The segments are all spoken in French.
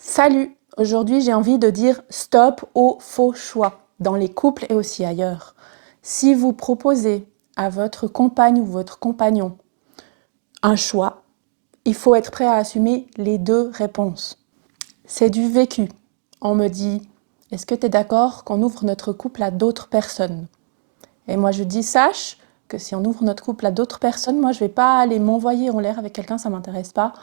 Salut! Aujourd'hui, j'ai envie de dire stop aux faux choix, dans les couples et aussi ailleurs. Si vous proposez à votre compagne ou votre compagnon un choix, il faut être prêt à assumer les deux réponses. C'est du vécu. On me dit, est-ce que tu es d'accord qu'on ouvre notre couple à d'autres personnes? Et moi, je dis, sache que si on ouvre notre couple à d'autres personnes, moi, je vais pas aller m'envoyer en l'air avec quelqu'un, ça m'intéresse pas.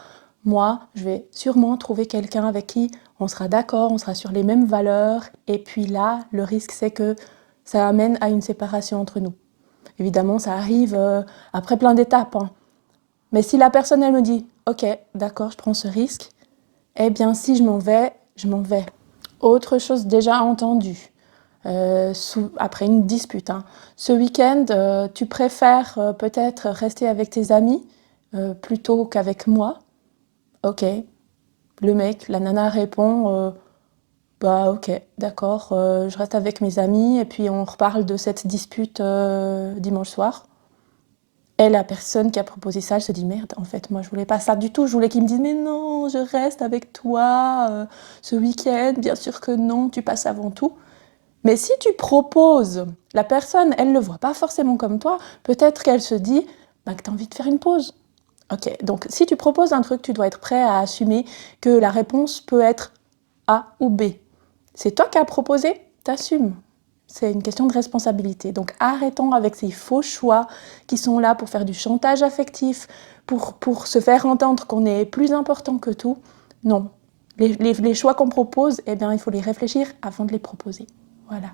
Moi, je vais sûrement trouver quelqu'un avec qui on sera d'accord, on sera sur les mêmes valeurs. Et puis là, le risque, c'est que ça amène à une séparation entre nous. Évidemment, ça arrive après plein d'étapes, hein. Mais si la personne, elle me dit, ok, d'accord, je prends ce risque, eh bien, si je m'en vais, je m'en vais. Autre chose déjà entendue. Après une dispute, hein. Ce week-end, tu préfères peut-être rester avec tes amis plutôt qu'avec moi? Ok. Le mec, la nana répond, bah ok, d'accord, je reste avec mes amis et puis on reparle de cette dispute dimanche soir. Et la personne qui a proposé ça, elle se dit merde, en fait, moi je voulais pas ça du tout, je voulais qu'il me dise mais non, je reste avec toi ce week-end, bien sûr que non, tu passes avant tout. Mais si tu proposes, la personne, elle ne le voit pas forcément comme toi, peut-être qu'elle se dit bah, que tu as envie de faire une pause. Ok, donc si tu proposes un truc, tu dois être prêt à assumer que la réponse peut être A ou B. C'est toi qui as proposé, t'assumes. C'est une question de responsabilité. Donc arrêtons avec ces faux choix qui sont là pour faire du chantage affectif, pour se faire entendre qu'on est plus important que tout. Non, les choix qu'on propose, eh bien, il faut les réfléchir avant de les proposer. Voilà.